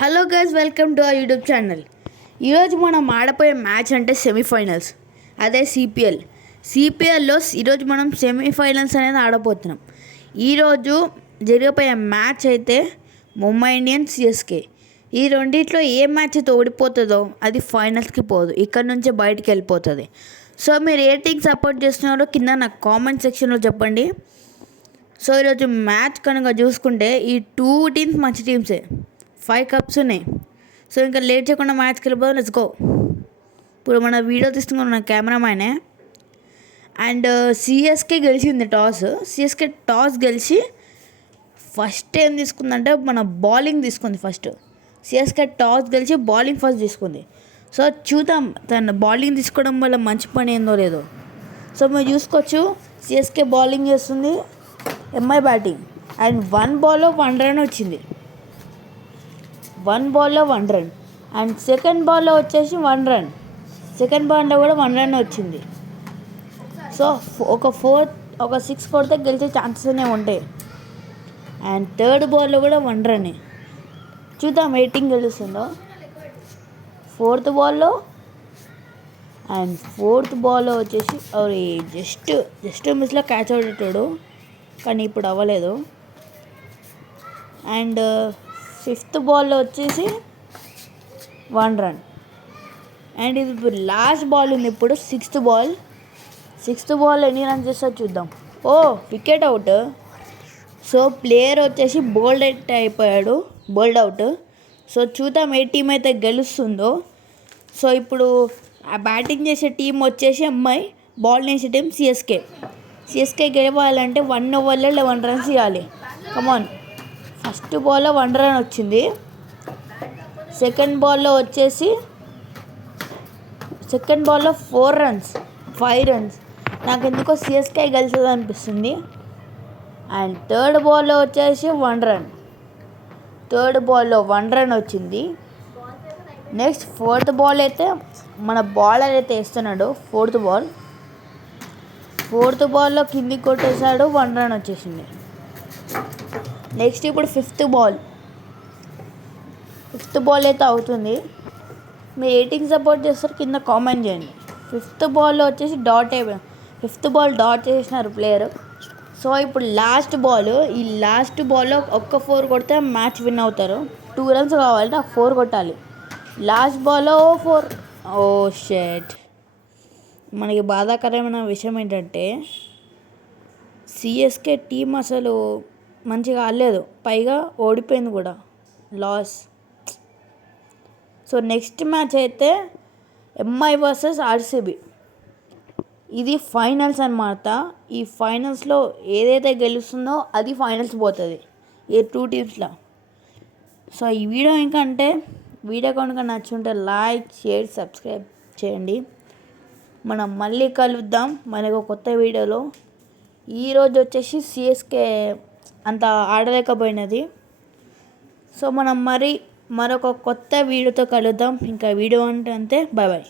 Hello guys, welcome to our YouTube channel. ఈరోజు మనం ఆడపోయే match అంటే సెమీఫైనల్స్, అదే సిపిఎల్లో ఈరోజు మనం సెమీఫైనల్స్ అనేది ఆడబోతున్నాం. ఈరోజు జరిగిపోయే మ్యాచ్ అయితే ముంబై ఇండియన్స్ సిఎస్కే. ఈ రెండిట్లో ఏ మ్యాచ్ అయితే ఓడిపోతుందో అది ఫైనల్స్కి పోదు, ఇక్కడ నుంచే బయటికి వెళ్ళిపోతుంది. సో మీరు ఏ టీంకి సపోర్ట్ చేస్తున్నారో కింద నాకు కామెంట్ సెక్షన్లో చెప్పండి. సో ఈరోజు మ్యాచ్ కనుక చూసుకుంటే ఈ టూ టీమ్స్ మంచి టీమ్సే, 5 కప్స్ ఉన్నాయి. సో ఇంకా లేట్ చేయకుండా మ్యాచ్కి వెళ్ళిపోదాం, లెట్స్ గో. ఇప్పుడు మన వీడియో తీసుకున్న కెమెరామ్యానే. అండ్ సిఎస్కే గెలిచింది సిఎస్కే టాస్ గెలిచి ఫస్ట్ ఏం తీసుకుందంటే మన బౌలింగ్ తీసుకుంది. సిఎస్కే టాస్ గెలిచి బౌలింగ్ ఫస్ట్ తీసుకుంది. సో చూద్దాం తన బౌలింగ్ తీసుకోవడం వల్ల మంచి పని ఏందో లేదో. సో మీరు చూసుకోవచ్చు, సిఎస్కే బౌలింగ్ చేస్తుంది, ఎంఐ బ్యాటింగ్. అండ్ 1 బాల్లో 1 రన్ వచ్చింది. 1 బాల్లో 1 రన్. అండ్ సెకండ్ బాల్లో వచ్చేసి 1 రన్. సెకండ్ బాల్లో కూడా 1 రన్ వచ్చింది. సో ఒక 6 కొడితే గెలిచే ఛాన్సెస్ ఉంటాయి. అండ్ థర్డ్ బాల్లో కూడా 1 రన్. చూద్దాం ఏ టీం గెలుస్తుందో. ఫోర్త్ బాల్లో వచ్చేసి జస్ట్ మిస్లో క్యాచ్ అవుతాడు, కానీ ఇప్పుడు అవ్వలేదు. అండ్ ఫిఫ్త్ బాల్లో వచ్చేసి 1 రన్. అండ్ ఇది ఇప్పుడు లాస్ట్ బాల్ ఉంది. ఇప్పుడు సిక్స్త్ బాల్ ఎన్ని రన్స్ చేస్తా చూద్దాం. Wicket out. సో ప్లేయర్ వచ్చేసి బోల్డ్ అవుట్. సో చూద్దాం ఏ టీం అయితే గెలుస్తుందో. సో ఇప్పుడు ఆ బ్యాటింగ్ చేసే టీం వచ్చేసి ఎంఐ, బౌలింగ్ చేసే టీం సిఎస్కే గెలవాలంటే 1 ఓవర్లో 11 రన్స్ ఇవ్వాలి. కమాన్. ఫస్ట్ బాల్లో 1 రన్ వచ్చింది. సెకండ్ బాల్లో 5 రన్స్. నాకు ఎందుకో సిఎస్కే గెలుస్తుంది అనిపిస్తుంది. అండ్ థర్డ్ బాల్లో వచ్చేసి 1 రన్. థర్డ్ బాల్లో 1 రన్ వచ్చింది. నెక్స్ట్ ఫోర్త్ బాల్ అయితే మన బౌలర్ అయితే వేస్తున్నాడు. ఫోర్త్ బాల్లో కిందికి కొట్టేశాడు, 1 రన్ వచ్చేసింది. నెక్స్ట్ ఇప్పుడు ఫిఫ్త్ బాల్ అయితే అవుతుంది. మీరు ఏ టీంకి సపోర్ట్ చేస్తారు కింద కామెంట్ చేయండి. ఫిఫ్త్ బాల్లో వచ్చేసి ఫిఫ్త్ బాల్ డాట్ చేసినారు ప్లేయర్. సో ఇప్పుడు లాస్ట్ బాల్లో ఒక్క 4 కొడితే మ్యాచ్ విన్ అవుతారు. 2 రన్స్ కావాలంటే 4 కొట్టాలి. లాస్ట్ బాల్లో 4. షెట్. మనకి బాధాకరమైన విషయం ఏంటంటే సిఎస్కే టీం అసలు మంచిగా ఆడలేదు, పైగా ఓడిపోయింది కూడా, లాస్. సో నెక్స్ట్ మ్యాచ్ అయితే ఎంఐ వర్సెస్ ఆర్సీబీ. ఇది ఫైనల్స్ అన్నమాట. ఈ ఫైనల్స్లో ఏదైతే గెలుస్తుందో అది ఫైనల్స్ పోతుంది, ఏ 2 టీమ్స్లో. సో ఈ వీడియో కనుక నచ్చుంటే లైక్, షేర్, సబ్స్క్రైబ్ చేయండి. మనం మళ్ళీ కలుద్దాం మనకు కొత్త వీడియోలో. ఈరోజు వచ్చేసి సిఎస్కే అంత ఆడలేకపోయినది. సో మనం మరొక కొత్త వీడియోతో కలుద్దాం. ఇంకా వీడియో అంటే అంతే. బాయ్.